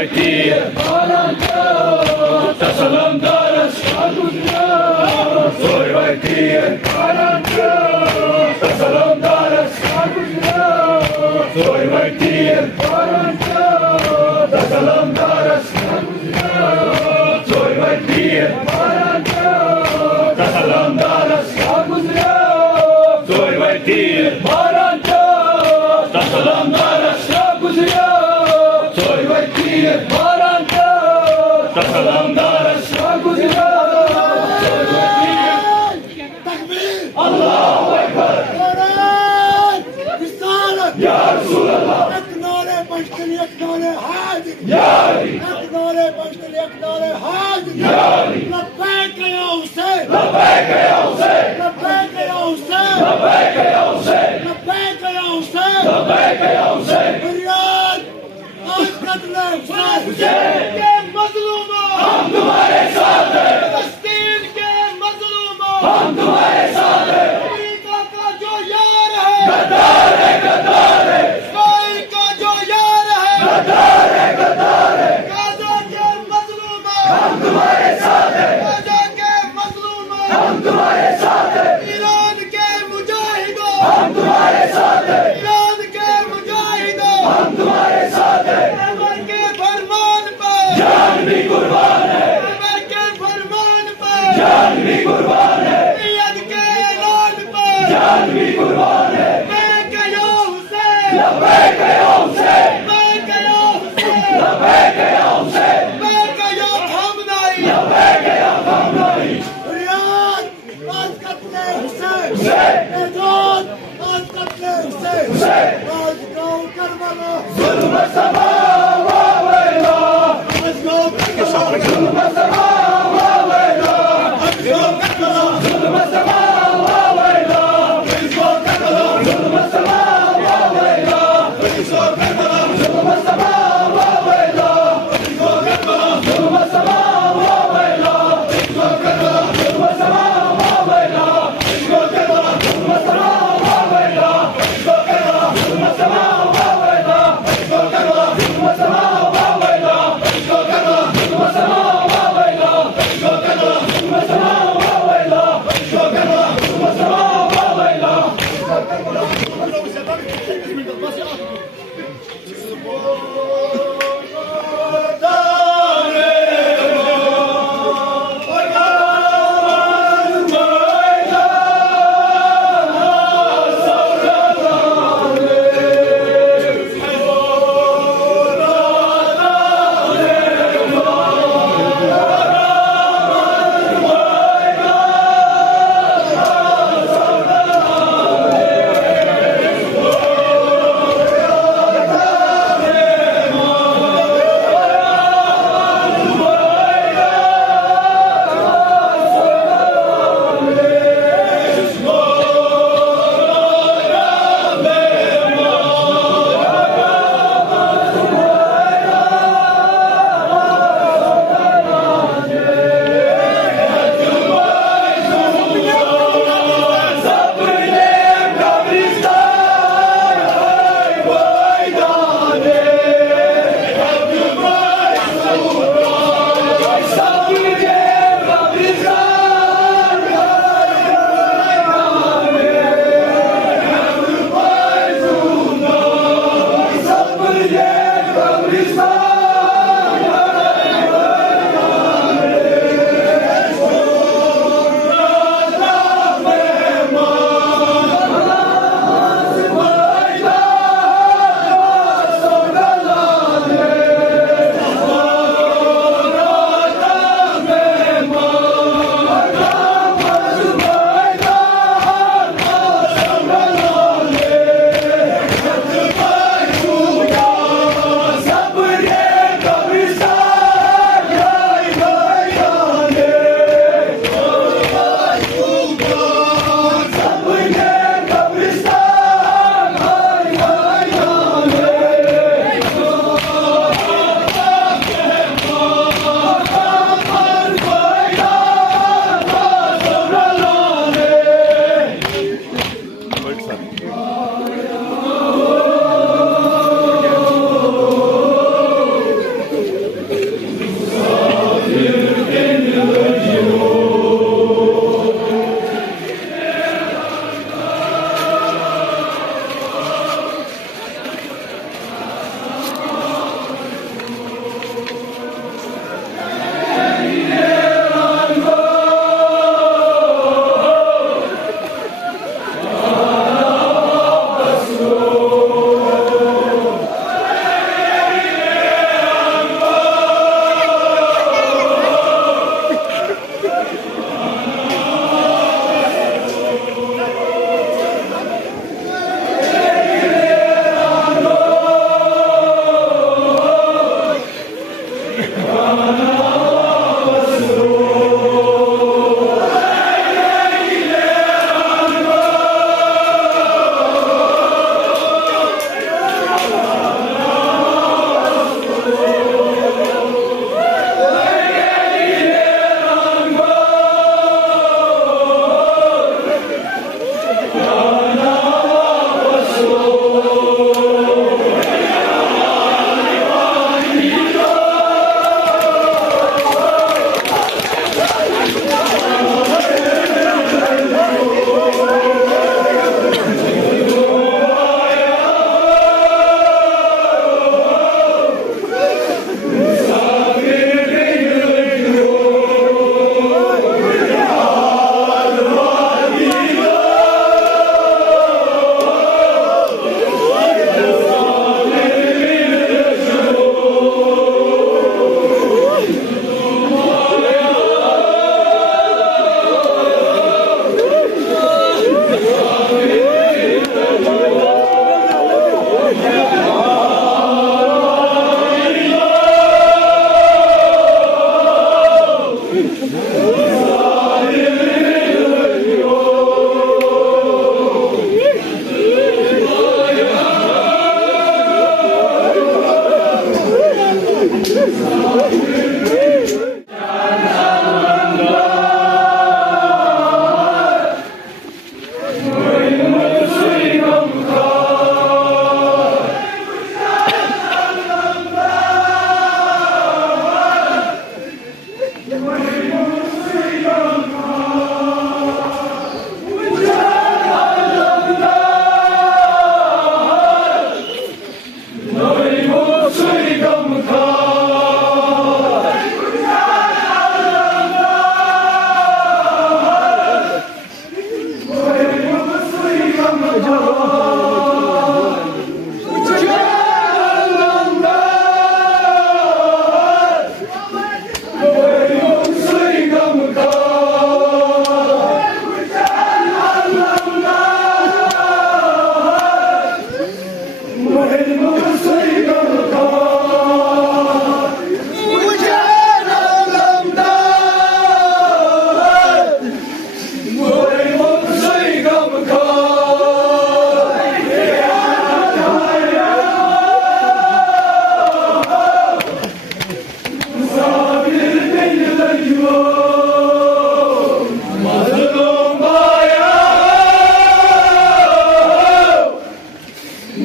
Soyvaytir, Tasalandaras, Soyvaytir, Tasalandaras, Soyvaytir, Tasalandaras, Soyvaytir, Tasalandaras, Soyvaytir, Tasalandaras, Soyvaytir, Tasalandaras, Allahu Ekber, Ya Resulallah, Ya Ali, Ya Ali, لبيك يا حسين Labbaik ya Hussein, لبيك يا حسين Labbaik ya Hussein, لبيك يا حسين Labbaik ya Hussein, फरियाद आज कत्ल हुसैन हुसैन के मजलूमों हम तुम्हारे साथ हैं, फलस्तीन के मजलूमों हम तुम्हारे साथ हैं, अमेरिका का जो यार है गद्दार है, गद्दार है, इस्राइल का जो यार है गद्दार है, गद्दार है, गाजा के मजलूमों हम तुम्हारे साथ हैं, गाजा के मजलूमों हम तुम्हारे साथ हैं, ईरान के मुजाहिदों हम तुम्हारे साथ हैं, ईरान के मुजाहिदों हम तुम्हारे साथ हैं, अमर के फरमान पर जान भी कुर्बान है, अमर के फरमान पर जान भी कुर्बान है, नियत के ऐलान पर जान भी कुर्बान है, मैं कहो हुसैन लब्बैक या हुसैन, मैं कहो हुसैन लब्बैक या हुसैन, मैं कहो थामनाई लब्बैक या खामनाई, फरियाद आज कत्ले हुसैन हुसैन, एजाज आज कत्ले हुसैन हुसैन, आज गाँव करबला जुल्म समा वा वैला, आज गाँव करबला जुल्म समा वा वैला, आज गाँव करबला जुल्म समा वा वैला, जुल्म समा वा वैला, जुल्म समा वा वैला, जुल्म समा वा वैला, जुल्म समा वा वैला, जुल्म समा वा वैला, जुल्म समा वा वैला, जुल्म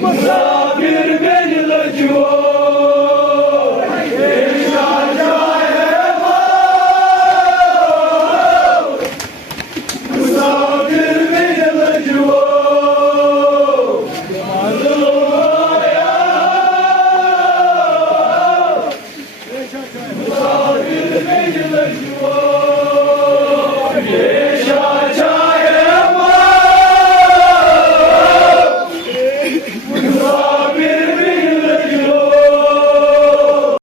Mustafa!